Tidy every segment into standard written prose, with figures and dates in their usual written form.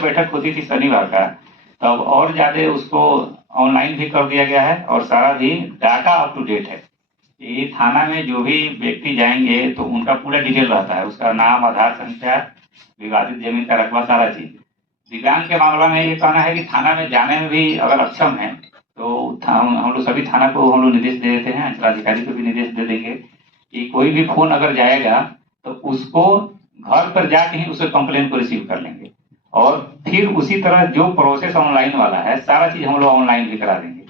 में बैठक होती थी शनिवार का, तब और ज्यादा उसको ऑनलाइन भी कर दिया गया है और सारा भी डाटा अप टू डेट है। ये थाना में जो भी व्यक्ति जाएंगे तो उनका पूरा डिटेल रहता है, उसका नाम, आधार संख्या, विवादित जमीन का रकबा, सारा चीज। दिव्यांग के मामला में ये कहना है कि थाना में जाने में भी अगर अक्षम है तो हम लोग सभी थाना को हम लोग निर्देश दे देते हैं, अंचलाधिकारी को भी निर्देश दे देंगे कि कोई भी फोन अगर जाएगा तो उसको घर पर जाके ही उसके कंप्लेन को रिसीव कर लेंगे और फिर उसी तरह जो प्रोसेस ऑनलाइन वाला है सारा चीज हम लोग ऑनलाइन भी करा देंगे,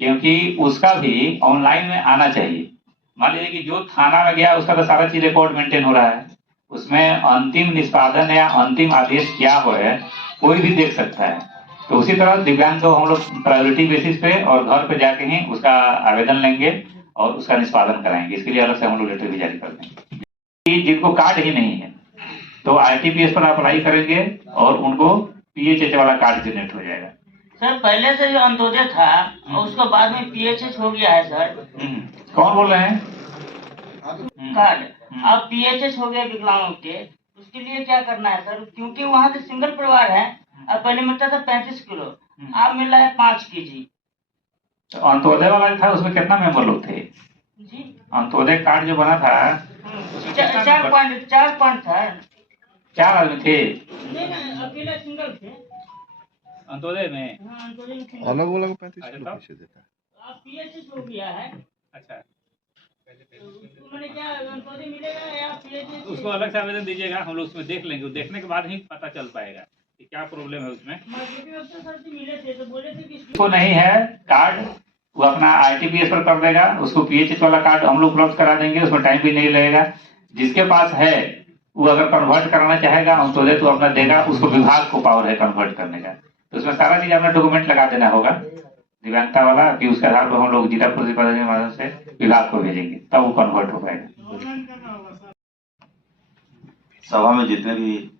क्योंकि उसका भी ऑनलाइन में आना चाहिए। मान लीजिए कि जो थाना में गया उसका तो सारा चीज रिकॉर्ड मेंटेन हो रहा है, उसमें अंतिम निष्पादन या अंतिम आदेश क्या हो है कोई भी देख सकता है। तो उसी तरह दिव्यांग को हम लोग प्रायोरिटी बेसिस पे और घर पे जाके ही उसका आवेदन लेंगे और उसका निष्पादन कराएंगे। इसके लिए अलग से हम लोग लेटर भी जारी कर देंगे। जिनको कार्ड ही नहीं है तो आरटीपीएस पर अप्लाई करेंगे और उनको पीएचएच वाला कार्ड जनरेट हो जाएगा। सर पहले से जो अंत्योदय था और उसके बाद में पीएचएच हो गया है सर। कौन बोल रहे हैं? कार्ड अब पीएचएच हो गया विकलांगों के, उसके लिए क्या करना है सर? क्योंकि वहाँ से सिंगल परिवार है, अब पहले मिलता था 35 किलो, अब मिल रहा है 5 केजी। तो अंत्योदय वाला था उसमें कितना मेंबर लोग थे जी? अंत्योदय कार्ड जो बना था 4 पॉइंट था। 4 आदमी थे नहीं, अकेले सिंगल थे अंत्योदय में। हाँ, अंत्योदय में अलग अलग 35 किलो कैसे देता है? अब पीएचएच हो गया है। अच्छा, उसको मैंने क्या अंत्योदय मिलेगा या पीएचएच? उसको अलग से आवेदन दीजिएगा, हम लोग उसमें देख लेंगे, देखने के बाद ही पता चल पाएगा कि क्या प्रॉब्लम है उसमें। सर से मिले थे तो बोले थे कि उसको नहीं है कार्ड, वो अपना आरटीपीएस पर कर देगा, उसको पीएचएच वाला कार्ड हम लोग उपलब्ध करा देंगे, उसमें टाइम भी नहीं लगेगा। जिसके पास है वो अगर कन्वर्ट करना चाहेगा अंत्योदय तो अपना देगा, उसको विभाग को पावर है कन्वर्ट करने का। तो उसमें सारा चीज अपना डॉक्यूमेंट लगा देना होगा दिव्यांगता वाला, कि उसके आधार पर हम लोग जिला प्रतिपादन के माध्यम से विभाग को भेजेंगे, तब वो कन्वर्ट हो पाएगा। सभा में जितने भी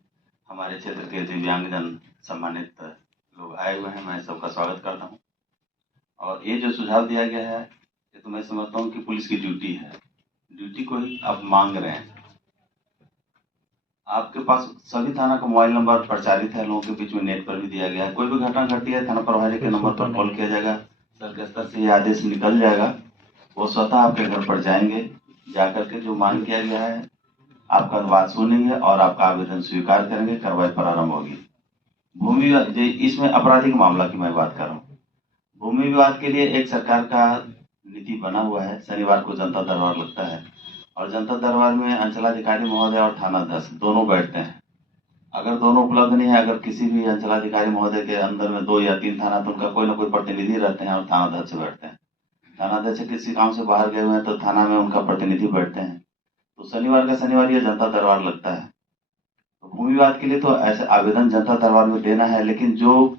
हमारे क्षेत्र के दिव्यांगजन सम्मानित लोग आए हुए हैं, मैं सबका स्वागत करता हूं। और ये जो सुझाव दिया गया है ये तो मैं समझता हूं कि पुलिस की ड्यूटी है, ड्यूटी को ही आप मांग रहे हैं। आपके पास सभी थाना का मोबाइल नंबर प्रचारित है, लोगों के बीच में नेट पर भी दिया गया है। कोई भी घटना घटती है थाना प्रभारी के नंबर पर कॉल किया जाएगा, सर के स्तर से ये आदेश निकल जाएगा, वो स्वतः आपके घर पर जाएंगे, जाकर के जो मांग किया गया है आपका बात सुनेंगे और आपका आवेदन स्वीकार करेंगे, कार्रवाई प्रारंभ होगी। भूमि विवाद, इसमें आपराधिक मामला की मैं बात कर रहा हूँ। भूमि विवाद के लिए एक सरकार का नीति बना हुआ है, शनिवार को जनता दरबार लगता है और जनता दरबार में अंचलाधिकारी महोदय और थानाध्यक्ष दोनों बैठते हैं। अगर दोनों उपलब्ध नहीं है, अगर किसी भी अंचलाधिकारी महोदय के अंदर में 2 या 3 थाना, तो उनका कोई ना कोई प्रतिनिधि रहते हैं और थानाध्यक्ष बैठते हैं। थानाध्यक्ष किसी काम से बाहर गए हुए हैं तो थाना में उनका प्रतिनिधि बैठते हैं। तो शनिवार का शनिवार ये जनता दरबार लगता है। तो भूमि विवाद के लिए तो ऐसे आवेदन जनता दरबार में देना है, लेकिन जो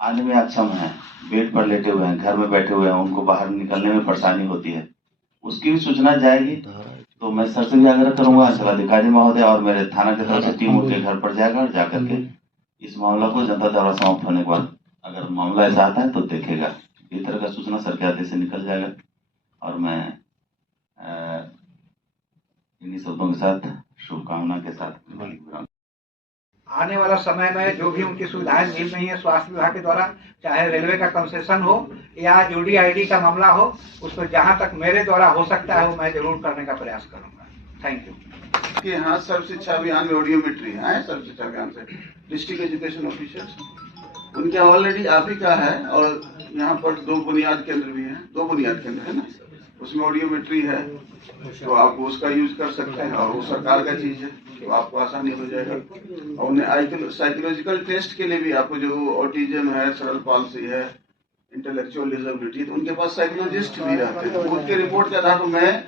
आने में अक्षम है, बेड पर लेटे हुए हैं, घर में बैठे हुए हैं, उनको बाहर निकलने में परेशानी होती है, उसकी भी सूचना जाएगी। तो मैं सर से भी आग्रह करूंगा, अंचलाधिकारी महोदय और मेरे थाना की तरफ से टीम उनके घर पर जाएगा और जाकर के इस मामला को जनता दरबार समाप्त होने के बाद अगर मामला ऐसा आता है तो देखेगा। इस तरह का सूचना सर के आदेश से निकल जाएगा। और मैं इन्हीं शब्दों के साथ शुभकामना के साथ आने वाला समय में जो भी उनकी सुविधाएं मिल रही है स्वास्थ्य विभाग के द्वारा, चाहे रेलवे का कंसेशन हो या यूडीआईडी का मामला हो, उस पर जहां तक मेरे द्वारा हो सकता है वो मैं जरूर करने का प्रयास करूंगा। Thank you. यहाँ सर्व शिक्षा अभियान में ऑडियोमेट्री है, सर्व शिक्षा अभियान से डिस्ट्रिक्ट एजुकेशन ऑफिसर्स उनके ऑलरेडी आप ही का है और यहाँ पर 2 बुनियाद केंद्र भी हैं, 2 बुनियाद केंद्र है ना, उसमें ऑडियोमेट्री है, तो आप उसका यूज कर सकते हैं और वो सरकार का चीज है, तो आपको आसानी हो जाएगा। और उन्हें साइकोलॉजिकल टेस्ट के लिए भी आपको जो ऑटिज्म है, सेरेब्रल पॉल्सी है, इंटेलेक्चुअल डिसेबिलिटी, तो उनके पास साइकोलॉजिस्ट भी रहते हैं। उनके रिपोर्ट के आधार पर मैं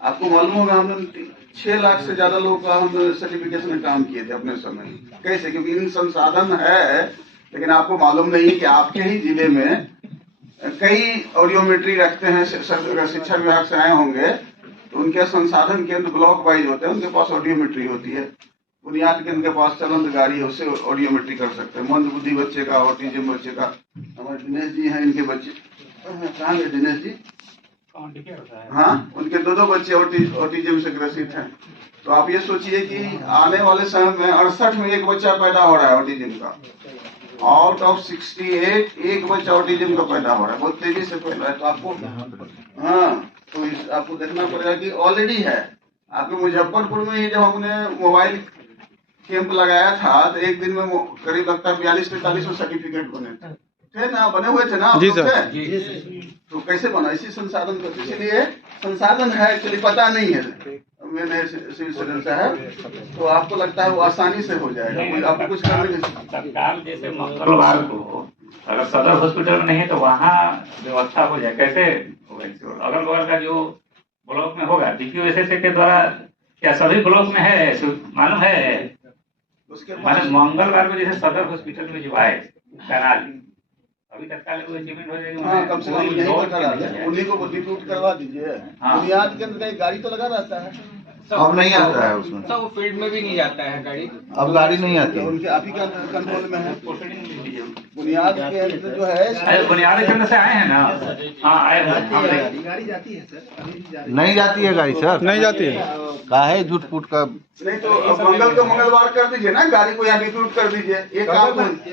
आपको मालूम होगा हमने 6 लाख से ज्यादा लोगों का हम सर्टिफिकेशन में काम किए थे अपने समय। कैसे? क्योंकि इन संसाधन है, लेकिन आपको मालूम नहीं है कि आपके ही जिले में कई ऑडियोमेट्री रखते हैं। शिक्षा विभाग से आए होंगे तो उनके संसाधन केंद्र ब्लॉक वाइज होते हैं, उनके पास ऑडियोमेट्री होती है। बुनियाद केंद्र के पास चलंत गाड़ी है, उससे ऑडियोमेट्री कर सकते हैं। मंद बुद्धि बच्चे का, ऑटिज्म बच्चे का, हमारे दिनेश जी हैं, इनके बच्चे कहाँ गए दिनेश जी? हाँ, उनके दो बच्चे ऑटिज्म से ग्रसित हैं। तो आप ये सोचिए कि आने वाले समय में 68 में एक बच्चा पैदा हो रहा है ऑटिज्म का, आउट ऑफ 68 एक बच्चा ऑटिज्म का पैदा हो रहा है, बहुत तेजी से फैल रहा है। तो आपको तो आपको देखना पड़ेगा कि ऑलरेडी है। आपके मुजफ्फरपुर में ही जब हमने मोबाइल कैंप लगाया था तो एक दिन में करीब लगता है 42-43 सर्टिफिकेट बने थे ना, बने हुए थे ना? जी सर। तो कैसे बना? इसी संसाधन को, इसीलिए संसाधन है एक्चुअली पता नहीं है मैंने सिविल सर्जन साहब, तो आपको लगता है वो आसानी से हो जाएगा, आपको कुछ करने नहीं। सरकार जैसे मंगलवार को अगर सदर हॉस्पिटल में नहीं है तो वहाँ व्यवस्था हो जाए, कैसे होगा? अगल बगल का जो ब्लॉक में होगा DPO के द्वारा, क्या सभी ब्लॉक में है मालूम है? उसके माने मंगलवार को जैसे सदर हॉस्पिटल में जो आए कराली, अभी तत्काल कोई अचीवमेंट हो जाएगी। हाँ, कम से कम यही तो करा दें, उन्हीं को रिक्रूट करवा दीजिए। बुनियाद के अंदर गाड़ी तो लगा रहता है, अब नहीं आता है उसमें, वो फील्ड में भी नहीं जाता है गाड़ी, अब गाड़ी नहीं आती है। उनके आप ही का कंट्रोल में है। बुनियाद के अंदर जो है, बुनियाद के अंदर से आए हैं ना? हाँ, आए हैं। गाड़ी जाती है सर? नहीं जाती है गाड़ी सर, नहीं जाती है। काहे झूठ फूट का? नहीं तो अब मंगल को मंगलवार कर दीजिए ना, गाड़ी को यहाँ रिक्रूट कर दीजिए। एक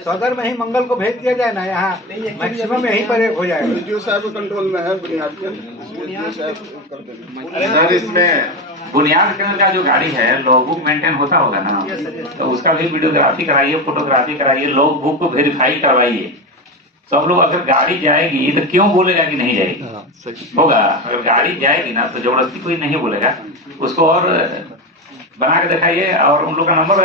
सदर में ही मंगल को भेज दिया जाए ना, यहाँ मैक्सिमम यहीं पर एक हो जाएगा। DPO साहब कंट्रोल में है बुनियाद के अंदर। इसमें बुनियाद केंद्र का जो गाड़ी है लॉग बुक मेंटेन होता होगा ना, तो उसका भी वीडियोग्राफी कराइए, फोटोग्राफी कराइए, लॉग बुक को वेरीफाई करवाइए। सब लोग अगर गाड़ी जाएगी तो क्यों बोलेगा कि नहीं जाएगी? होगा, अगर गाड़ी जाएगी ना तो जबरदस्ती कोई नहीं बोलेगा, उसको और बना के दिखाइए। और उन लोग का नंबर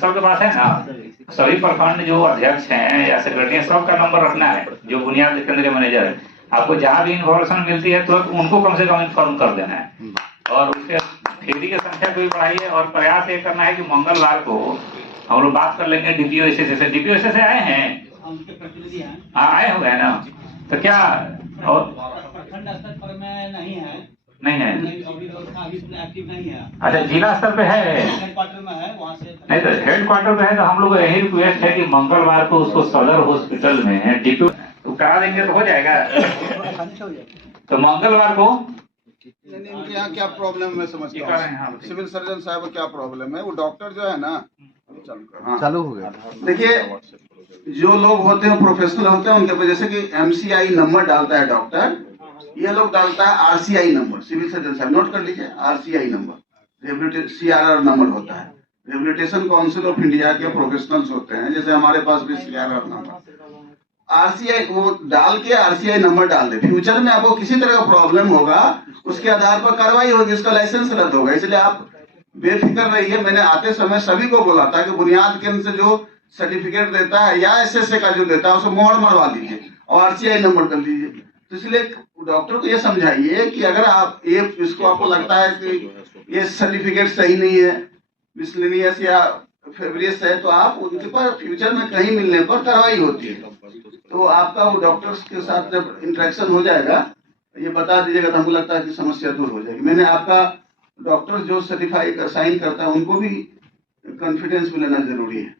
सबके पास है ना, सभी प्रखंड जो अध्यक्ष हैं या सेक्रेटरी हैं सबका नंबर रखना है, जो बुनियाद केंद्र के मैनेजर है। आपको जहाँ भी इन्फॉर्मेशन मिलती है तो उनको कम से कम इन्फॉर्म कर देना है, और उसके फेरी की संख्या को भी बढ़ाइए। और प्रयास ये करना है कि मंगलवार को हम लोग बात कर लेंगे DPO से। DPO से आए हैं? हाँ, आए हो गए ना? तो क्या और प्रखंड स्तर पर में नहीं है, नहीं है? अभी व्यवस्था अभी एक्टिव नहीं है। अच्छा, जिला स्तर पे है? हेडक्वार्टर में है, वहाँ से नहीं तो हेडक्वार्टर पे है तो हम लोग यही रिक्वेस्ट है कि मंगलवार को उसको सदर हॉस्पिटल में DPO तो करा देंगे तो हो जाएगा। तो मंगलवार को इनके यहाँ क्या प्रॉब्लम मैं समझता हूँ, सिविल सर्जन साहब क्या प्रॉब्लम है, वो डॉक्टर जो है ना, चालू हो गया। देखिए जो लोग होते हैं प्रोफेशनल होते हैं, उनके वजह से कि MCI नंबर डालता है डॉक्टर, ये लोग डालता है RCI नंबर। सिविल सर्जन साहब नोट कर लीजिए, RCI नंबर CRR नंबर होता है, रिहेबिलिटेशन काउंसिल ऑफ इंडिया के प्रोफेशनल्स होते हैं, जैसे हमारे पास भी CRR नंबर। RCI वो डाल के RCI नंबर डाल दे, फ्यूचर में आपको किसी तरह का प्रॉब्लम होगा उसके आधार पर कार्रवाई होगी, उसका लाइसेंस रद्द होगा। इसलिए आप बेफिक्र रहिए। मैंने आते समय सभी को बोला था कि बुनियाद केंद्र से जो सर्टिफिकेट देता है या SSA का जो देता है उसे मोहर मरवा दीजिए और RCI नंबर कर दीजिए। तो इसलिए डॉक्टर को ये समझाइए कि अगर आप ये इसको आपको लगता है कि ये सर्टिफिकेट सही नहीं है, मिसलेनियस या फेब्रियस है, तो आप उनके पर फ्यूचर में कहीं मिलने पर कार्रवाई होती है। तो आपका वो डॉक्टर्स के साथ जब इंटरेक्शन हो जाएगा ये बता दीजिएगा, तो हमको लगता है कि समस्या दूर हो जाएगी। मैंने आपका डॉक्टर जो सर्टिफाई साइन करता है उनको भी कॉन्फिडेंस में लेना जरूरी है।